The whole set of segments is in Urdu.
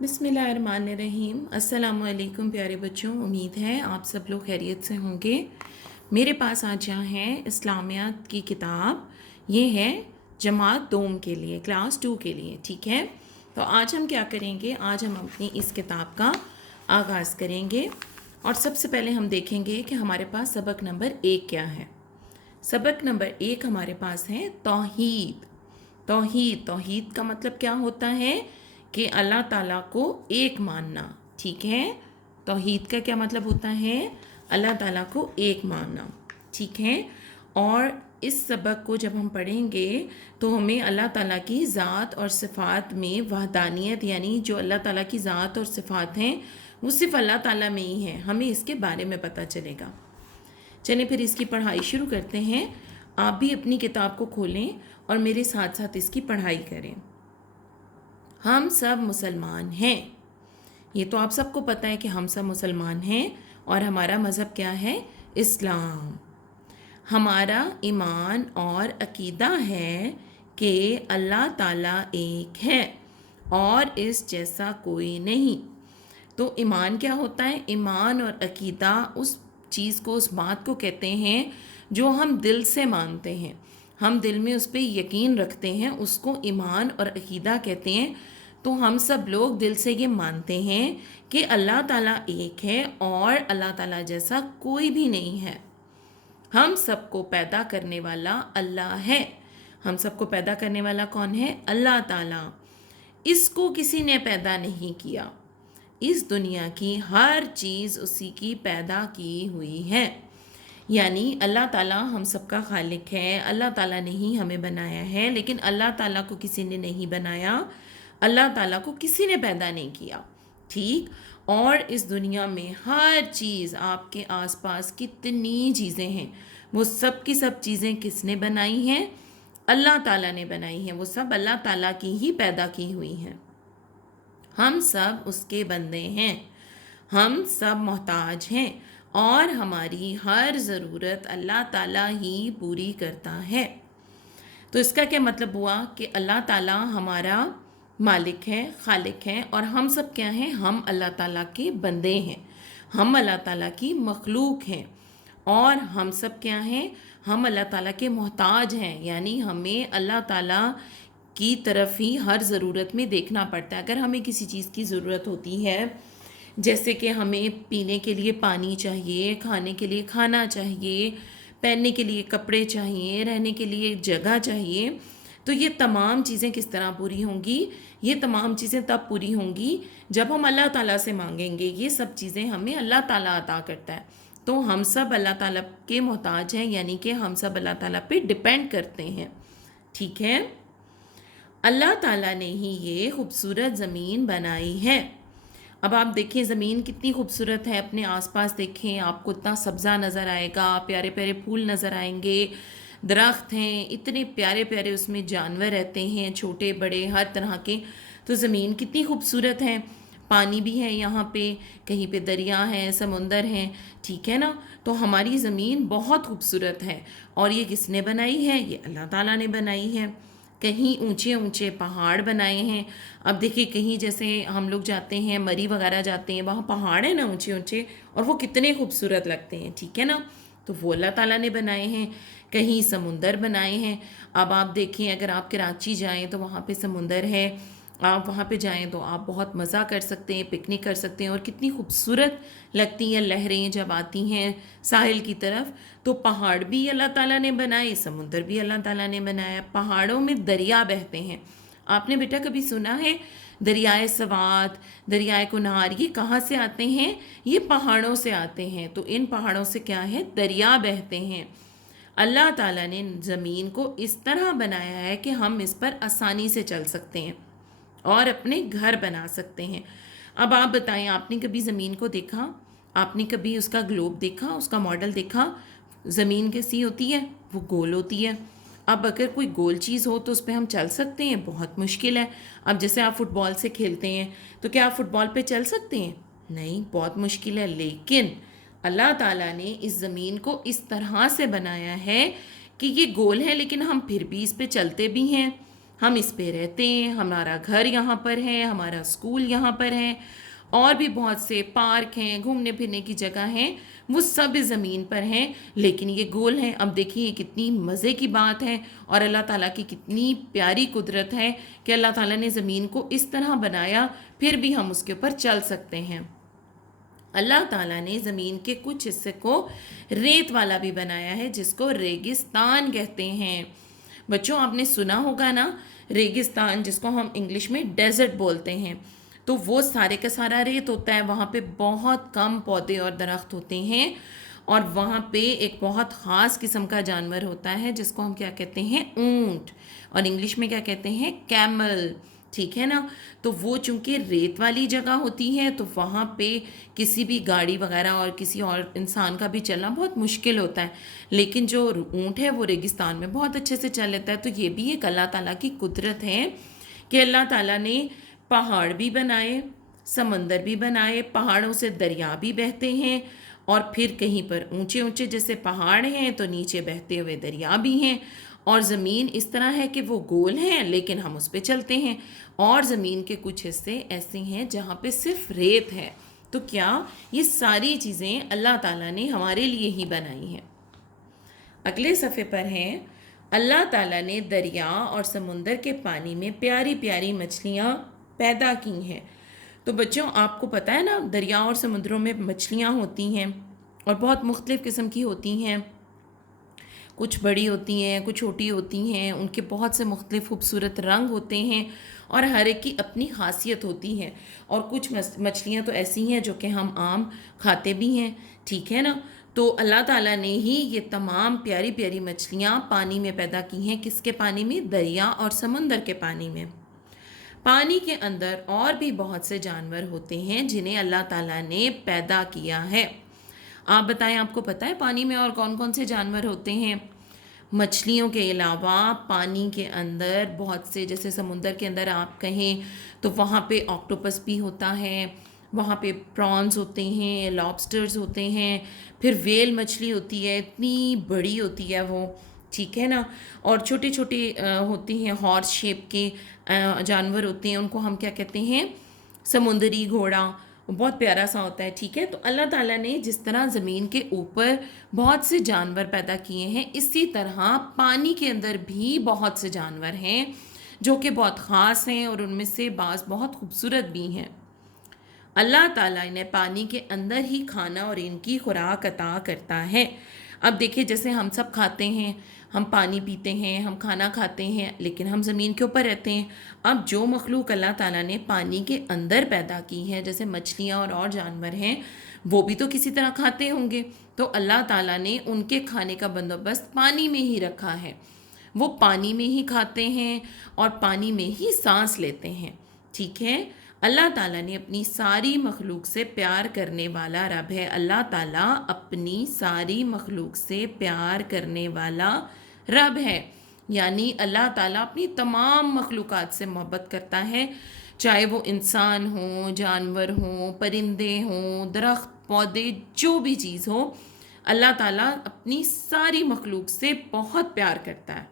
بسم اللہ الرحمن الرحیم۔ السلام علیکم پیارے بچوں، امید ہے آپ سب لوگ خیریت سے ہوں گے۔ میرے پاس آج یہاں ہے اسلامیات کی کتاب، یہ ہے جماعت دوم کے لیے، کلاس 2 کے لیے، ٹھیک ہے۔ تو آج ہم کیا کریں گے، آج ہم اپنی اس کتاب کا آغاز کریں گے، اور سب سے پہلے ہم دیکھیں گے کہ ہمارے پاس سبق نمبر 1 کیا ہے۔ سبق نمبر 1 ہمارے پاس ہے توحید۔ توحید کا مطلب کیا ہوتا ہے کہ اللہ تعالیٰ کو ایک ماننا، ٹھیک ہے۔ توحید کا کیا مطلب ہوتا ہے؟ اللہ تعالیٰ کو ایک ماننا، ٹھیک ہے۔ اور اس سبق کو جب ہم پڑھیں گے تو ہمیں اللہ تعالیٰ کی ذات اور صفات میں وحدانیت، یعنی جو اللہ تعالیٰ کی ذات اور صفات ہیں وہ صرف اللہ تعالیٰ میں ہی ہیں، ہمیں اس کے بارے میں پتہ چلے گا۔ چلیں پھر اس کی پڑھائی شروع کرتے ہیں۔ آپ بھی اپنی کتاب کو کھولیں اور میرے ساتھ ساتھ اس کی پڑھائی کریں۔ ہم سب مسلمان ہیں، یہ تو آپ سب کو پتہ ہے کہ ہم سب مسلمان ہیں، اور ہمارا مذہب کیا ہے؟ اسلام۔ ہمارا ایمان اور عقیدہ ہے کہ اللہ تعالیٰ ایک ہے اور اس جیسا کوئی نہیں۔ تو ایمان کیا ہوتا ہے؟ ایمان اور عقیدہ اس چیز کو، اس بات کو کہتے ہیں جو ہم دل سے مانتے ہیں، ہم دل میں اس پہ یقین رکھتے ہیں، اس کو ایمان اور عقیدہ کہتے ہیں۔ تو ہم سب لوگ دل سے یہ مانتے ہیں کہ اللہ تعالیٰ ایک ہے اور اللہ تعالیٰ جیسا کوئی بھی نہیں ہے۔ ہم سب کو پیدا کرنے والا اللہ ہے۔ ہم سب کو پیدا کرنے والا کون ہے؟ اللہ تعالیٰ۔ اس کو کسی نے پیدا نہیں کیا، اس دنیا کی ہر چیز اسی کی پیدا کی ہوئی ہے۔ یعنی اللہ تعالیٰ ہم سب کا خالق ہے، اللہ تعالیٰ نے ہی ہمیں بنایا ہے، لیکن اللہ تعالیٰ کو کسی نے نہیں بنایا، اللہ تعالیٰ کو کسی نے پیدا نہیں کیا، ٹھیک۔ اور اس دنیا میں ہر چیز، آپ کے آس پاس کتنی چیزیں ہیں، وہ سب کی سب چیزیں کس نے بنائی ہیں؟ اللہ تعالیٰ نے بنائی ہیں، وہ سب اللہ تعالیٰ کی ہی پیدا کی ہوئی ہیں۔ ہم سب اس کے بندے ہیں، ہم سب محتاج ہیں، اور ہماری ہر ضرورت اللہ تعالیٰ ہی پوری کرتا ہے۔ تو اس کا کیا مطلب ہوا کہ اللہ تعالیٰ ہمارا مالک ہے، خالق ہے، اور ہم سب کیا ہیں؟ ہم اللہ تعالیٰ کے بندے ہیں، ہم اللہ تعالیٰ کی مخلوق ہیں، اور ہم سب کیا ہیں؟ ہم اللہ تعالیٰ کے محتاج ہیں، یعنی ہمیں اللہ تعالیٰ کی طرف ہی ہر ضرورت میں دیکھنا پڑتا ہے۔ اگر ہمیں کسی چیز کی ضرورت ہوتی ہے، جیسے کہ ہمیں پینے کے لیے پانی چاہیے، کھانے کے لیے کھانا چاہیے، پہننے کے لیے کپڑے چاہیے، رہنے کے لیے جگہ چاہیے، تو یہ تمام چیزیں کس طرح پوری ہوں گی؟ یہ تمام چیزیں تب پوری ہوں گی جب ہم اللہ تعالیٰ سے مانگیں گے۔ یہ سب چیزیں ہمیں اللہ تعالیٰ عطا کرتا ہے۔ تو ہم سب اللہ تعالیٰ کے محتاج ہیں، یعنی کہ ہم سب اللہ تعالیٰ پہ ڈپینڈ کرتے ہیں، ٹھیک ہے۔ اللہ تعالیٰ نے ہی یہ خوبصورت زمین بنائی ہے۔ اب آپ دیکھیں زمین کتنی خوبصورت ہے، اپنے آس پاس دیکھیں، آپ کو اتنا سبزہ نظر آئے گا، پیارے پیارے پھول نظر آئیں گے، درخت ہیں، اتنے پیارے پیارے اس میں جانور رہتے ہیں، چھوٹے بڑے ہر طرح کے۔ تو زمین کتنی خوبصورت ہے، پانی بھی ہے یہاں پہ، کہیں پہ دریا ہے، سمندر ہیں، ٹھیک ہے نا۔ تو ہماری زمین بہت خوبصورت ہے، اور یہ کس نے بنائی ہے؟ یہ اللہ تعالیٰ نے بنائی ہے۔ کہیں اونچے اونچے پہاڑ بنائے ہیں۔ اب دیکھیں کہیں جیسے ہم لوگ جاتے ہیں، مری وغیرہ جاتے ہیں، وہاں پہاڑ ہیں نا اونچے اونچے، اور وہ کتنے خوبصورت لگتے ہیں، ٹھیک ہے نا۔ تو وہ اللہ تعالیٰ نے بنائے ہیں۔ کہیں سمندر بنائے ہیں۔ اب آپ دیکھیں اگر آپ کراچی جائیں تو وہاں پہ سمندر ہے، آپ وہاں پہ جائیں تو آپ بہت مزہ کر سکتے ہیں، پکنک کر سکتے ہیں، اور کتنی خوبصورت لگتی ہیں لہریں جب آتی ہیں ساحل کی طرف۔ تو پہاڑ بھی اللہ تعالیٰ نے بنائے، سمندر بھی اللہ تعالیٰ نے بنایا۔ پہاڑوں میں دریا بہتے ہیں، آپ نے بیٹا کبھی سنا ہے دریائے سوات، دریائے کنہار، یہ کہاں سے آتے ہیں؟ یہ پہاڑوں سے آتے ہیں۔ تو ان پہاڑوں سے کیا ہے؟ دریا بہتے ہیں۔ اللہ تعالیٰ نے زمین کو اس طرح بنایا ہے کہ ہم اس پر آسانی سے چل سکتے ہیں اور اپنے گھر بنا سکتے ہیں۔ اب آپ بتائیں، آپ نے کبھی زمین کو دیکھا؟ آپ نے کبھی اس کا گلوب دیکھا، اس کا ماڈل دیکھا؟ زمین کیسی ہوتی ہے؟ وہ گول ہوتی ہے۔ اب اگر کوئی گول چیز ہو تو اس پہ ہم چل سکتے ہیں؟ بہت مشکل ہے۔ اب جیسے آپ فٹ بال سے کھیلتے ہیں تو کیا آپ فٹ بال پہ چل سکتے ہیں؟ نہیں، بہت مشکل ہے۔ لیکن اللہ تعالیٰ نے اس زمین کو اس طرح سے بنایا ہے کہ یہ گول ہے، لیکن ہم پھر بھی اس پہ چلتے بھی ہیں، ہم اس پہ رہتے ہیں، ہمارا گھر یہاں پر ہے، ہمارا اسکول یہاں پر ہے، اور بھی بہت سے پارک ہیں، گھومنے پھرنے کی جگہ ہیں، وہ سب اس زمین پر ہیں، لیکن یہ گول ہیں۔ اب دیکھیے یہ کتنی مزے کی بات ہے، اور اللہ تعالیٰ کی کتنی پیاری قدرت ہے کہ اللہ تعالیٰ نے زمین کو اس طرح بنایا، پھر بھی ہم اس کے اوپر چل سکتے ہیں۔ اللہ تعالیٰ نے زمین کے کچھ حصے کو ریت والا بھی بنایا ہے، جس کو ریگستان کہتے ہیں۔ بچوں آپ نے سنا ہوگا نا، ریگستان جس کو ہم انگلش میں ڈیزرٹ بولتے ہیں، تو وہ سارے کا سارا ریت ہوتا ہے، وہاں پہ بہت کم پودے اور درخت ہوتے ہیں، اور وہاں پہ ایک بہت خاص قسم کا جانور ہوتا ہے جس کو ہم کیا کہتے ہیں، اونٹ، اور انگلش میں کیا کہتے ہیں، کیمل، ٹھیک ہے نا۔ تو وہ چونکہ ریت والی جگہ ہوتی ہے تو وہاں پہ کسی بھی گاڑی وغیرہ اور کسی اور انسان کا بھی چلنا بہت مشکل ہوتا ہے، لیکن جو اونٹ ہے وہ ریگستان میں بہت اچھے سے چل لیتا ہے۔ تو یہ بھی ایک اللہ تعالیٰ کی قدرت ہے کہ اللہ تعالیٰ نے پہاڑ بھی بنائے، سمندر بھی بنائے، پہاڑوں سے دریا بھی بہتے ہیں، اور پھر کہیں پر اونچے اونچے جیسے پہاڑ ہیں تو نیچے بہتے ہوئے دریا بھی ہیں، اور زمین اس طرح ہے کہ وہ گول ہیں لیکن ہم اس پہ چلتے ہیں، اور زمین کے کچھ حصے ایسے ہیں جہاں پہ صرف ریت ہے۔ تو کیا یہ ساری چیزیں اللہ تعالیٰ نے ہمارے لیے ہی بنائی ہیں۔ اگلے صفحے پر ہیں، اللہ تعالیٰ نے دریا اور سمندر کے پانی میں پیاری پیاری مچھلیاں پیدا کی ہیں۔ تو بچوں آپ کو پتہ ہے نا، دریا اور سمندروں میں مچھلیاں ہوتی ہیں اور بہت مختلف قسم کی ہوتی ہیں، کچھ بڑی ہوتی ہیں، کچھ چھوٹی ہوتی ہیں، ان کے بہت سے مختلف خوبصورت رنگ ہوتے ہیں، اور ہر ایک کی اپنی خاصیت ہوتی ہے، اور کچھ مچھلیاں تو ایسی ہیں جو کہ ہم عام کھاتے بھی ہیں، ٹھیک ہے نا۔ تو اللہ تعالیٰ نے ہی یہ تمام پیاری پیاری مچھلیاں پانی میں پیدا کی ہیں۔ کس کے پانی میں؟ دریا اور سمندر کے پانی میں۔ پانی کے اندر اور بھی بہت سے جانور ہوتے ہیں جنہیں اللہ تعالیٰ نے پیدا کیا ہے۔ آپ بتائیں، آپ کو پتہ ہے پانی میں اور کون کون سے جانور ہوتے ہیں؟ مچھلیوں کے علاوہ پانی کے اندر بہت سے، جیسے سمندر کے اندر آپ کہیں تو وہاں پہ آکٹوپس بھی ہوتا ہے، وہاں پہ پرانز ہوتے ہیں، لابسٹرز ہوتے ہیں، پھر ویل مچھلی ہوتی ہے، اتنی بڑی ہوتی ہے وہ، ٹھیک ہے نا، اور چھوٹے چھوٹے ہوتی ہیں، ہارس شیپ کے جانور ہوتے ہیں، ان کو ہم کیا کہتے ہیں؟ سمندری گھوڑا، وہ بہت پیارا سا ہوتا ہے، ٹھیک ہے۔ تو اللہ تعالیٰ نے جس طرح زمین کے اوپر بہت سے جانور پیدا کیے ہیں، اسی طرح پانی کے اندر بھی بہت سے جانور ہیں جو کہ بہت خاص ہیں، اور ان میں سے بعض بہت خوبصورت بھی ہیں۔ اللہ تعالیٰ نے پانی کے اندر ہی کھانا اور ان کی خوراک عطا کرتا ہے۔ اب دیکھیں، جیسے ہم سب کھاتے ہیں، ہم پانی پیتے ہیں، ہم کھانا کھاتے ہیں، لیکن ہم زمین کے اوپر رہتے ہیں۔ اب جو مخلوق اللہ تعالیٰ نے پانی کے اندر پیدا کی ہے، جیسے مچھلیاں اور جانور ہیں، وہ بھی تو کسی طرح کھاتے ہوں گے، تو اللہ تعالیٰ نے ان کے کھانے کا بندوبست پانی میں ہی رکھا ہے۔ وہ پانی میں ہی کھاتے ہیں اور پانی میں ہی سانس لیتے ہیں، ٹھیک ہے۔ اللہ تعالیٰ نے اپنی ساری مخلوق سے پیار کرنے والا رب ہے۔ اللہ تعالیٰ اپنی ساری مخلوق سے پیار کرنے والا رب ہے، یعنی اللہ تعالیٰ اپنی تمام مخلوقات سے محبت کرتا ہے، چاہے وہ انسان ہوں، جانور ہوں، پرندے ہوں، درخت، پودے، جو بھی چیز ہو، اللہ تعالیٰ اپنی ساری مخلوق سے بہت پیار کرتا ہے۔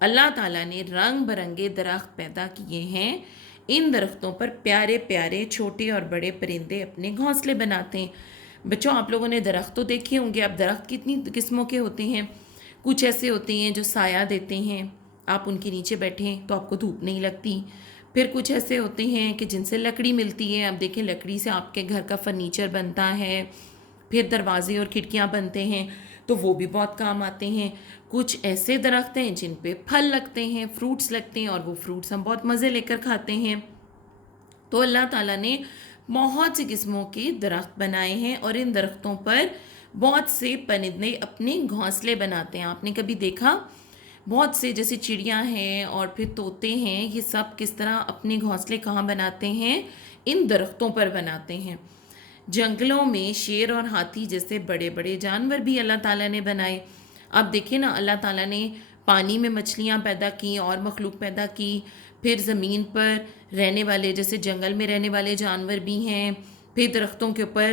اللہ تعالیٰ نے رنگ برنگے درخت پیدا کیے ہیں، ان درختوں پر پیارے پیارے چھوٹے اور بڑے پرندے اپنے گھونسلے بناتے ہیں۔ بچوں آپ لوگوں نے درخت تو دیکھے ہوں گے، اب درخت کتنی قسموں کے ہوتے ہیں۔ کچھ ایسے ہوتے ہیں جو سایہ دیتے ہیں، آپ ان کے نیچے بیٹھیں تو آپ کو دھوپ نہیں لگتی۔ پھر کچھ ایسے ہوتے ہیں کہ جن سے لکڑی ملتی ہے، اب دیکھیں لکڑی سے آپ کے گھر کا فرنیچر بنتا ہے، پھر دروازے اور کھڑکیاں بنتے ہیں، تو وہ بھی بہت کام آتے ہیں۔ کچھ ایسے درخت ہیں جن پہ پھل لگتے ہیں، فروٹس لگتے ہیں، اور وہ فروٹس ہم بہت مزے لے کر کھاتے ہیں۔ تو اللہ تعالیٰ نے بہت سی قسموں کے درخت بنائے ہیں، اور ان درختوں پر بہت سے پرندے اپنے گھونسلے بناتے ہیں۔ آپ نے کبھی دیکھا بہت سے جیسے چڑیاں ہیں اور پھر طوطے ہیں، یہ سب کس طرح اپنے گھونسلے کہاں بناتے ہیں؟ ان درختوں پر بناتے ہیں۔ جنگلوں میں شیر اور ہاتھی جیسے بڑے بڑے جانور بھی اللہ تعالیٰ نے بنائے۔ اب دیکھیں نا، اللہ تعالیٰ نے پانی میں مچھلیاں پیدا کی اور مخلوق پیدا کی، پھر زمین پر رہنے والے جیسے جنگل میں رہنے والے جانور بھی ہیں، پھر درختوں کے اوپر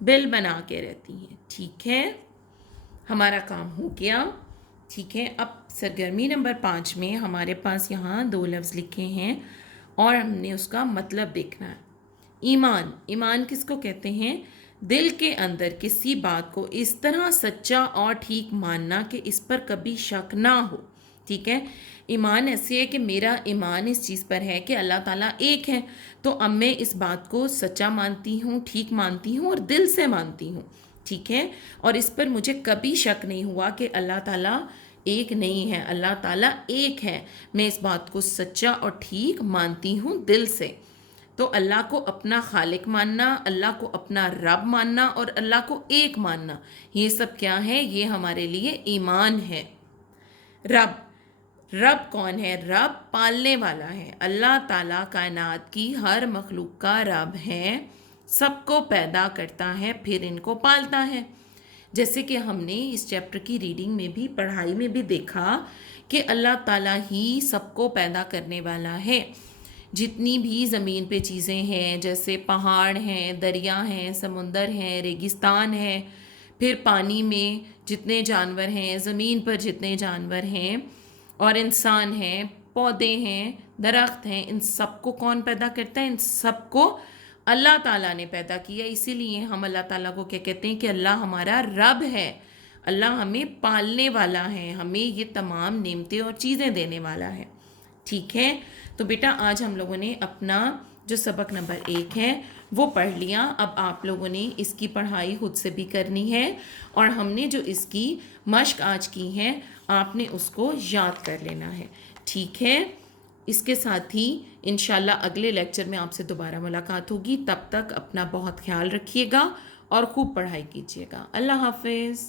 بل بنا کے رہتی ہیں. ٹھیک ہے, ہمارا کام ہو گیا. ٹھیک ہے, اب سرگرمی نمبر 5 میں ہمارے پاس یہاں 2 لفظ لکھے ہیں اور ہم نے اس کا مطلب دیکھنا ہے. ایمان. ایمان کس کو کہتے ہیں؟ دل کے اندر کسی بات کو اس طرح سچا اور ٹھیک ماننا کہ اس پر کبھی شک نہ ہو. ٹھیک ہے, ایمان ایسے ہے کہ میرا ایمان اس چیز پر ہے کہ اللہ تعالیٰ ایک ہے, تو اب میں اس بات کو سچا مانتی ہوں, ٹھیک مانتی ہوں اور دل سے مانتی ہوں. ٹھیک ہے, اور اس پر مجھے کبھی شک نہیں ہوا کہ اللہ تعالیٰ ایک نہیں ہے, اللہ تعالیٰ ایک ہے. میں اس بات کو سچا اور ٹھیک مانتی ہوں دل سے. تو اللہ کو اپنا خالق ماننا, اللہ کو اپنا رب ماننا اور اللہ کو ایک ماننا, یہ سب کیا ہے؟ یہ ہمارے لیے ایمان ہے. رب. رب کون ہے؟ رب پالنے والا ہے. اللہ تعالیٰ کائنات کی ہر مخلوق کا رب ہے, سب کو پیدا کرتا ہے پھر ان کو پالتا ہے. جیسے کہ ہم نے اس چیپٹر کی ریڈنگ میں بھی, پڑھائی میں بھی دیکھا کہ اللہ تعالیٰ ہی سب کو پیدا کرنے والا ہے. جتنی بھی زمین پہ چیزیں ہیں, جیسے پہاڑ ہیں, دریا ہیں, سمندر ہیں, ریگستان ہے, پھر پانی میں جتنے جانور ہیں, زمین پر جتنے جانور ہیں, اور انسان ہیں, پودے ہیں, درخت ہیں, ان سب کو کون پیدا کرتا ہے؟ ان سب کو اللہ تعالیٰ نے پیدا کیا. اسی لیے ہم اللہ تعالیٰ کو کیا کہتے ہیں کہ اللہ ہمارا رب ہے, اللہ ہمیں پالنے والا ہے, ہمیں یہ تمام نعمتیں اور چیزیں دینے والا ہے. ٹھیک ہے, تو بیٹا آج ہم لوگوں نے اپنا جو سبق نمبر 1 ہے وہ پڑھ لیا. اب آپ لوگوں نے اس کی پڑھائی خود سے بھی کرنی ہے, اور ہم نے جو اس کی مشق آج کی ہے آپ نے اس کو یاد کر لینا ہے. ٹھیک ہے, اس کے ساتھ ہی انشاءاللہ اگلے لیکچر میں آپ سے دوبارہ ملاقات ہوگی. تب تک اپنا بہت خیال رکھیے گا اور خوب پڑھائی کیجیے گا. اللہ حافظ.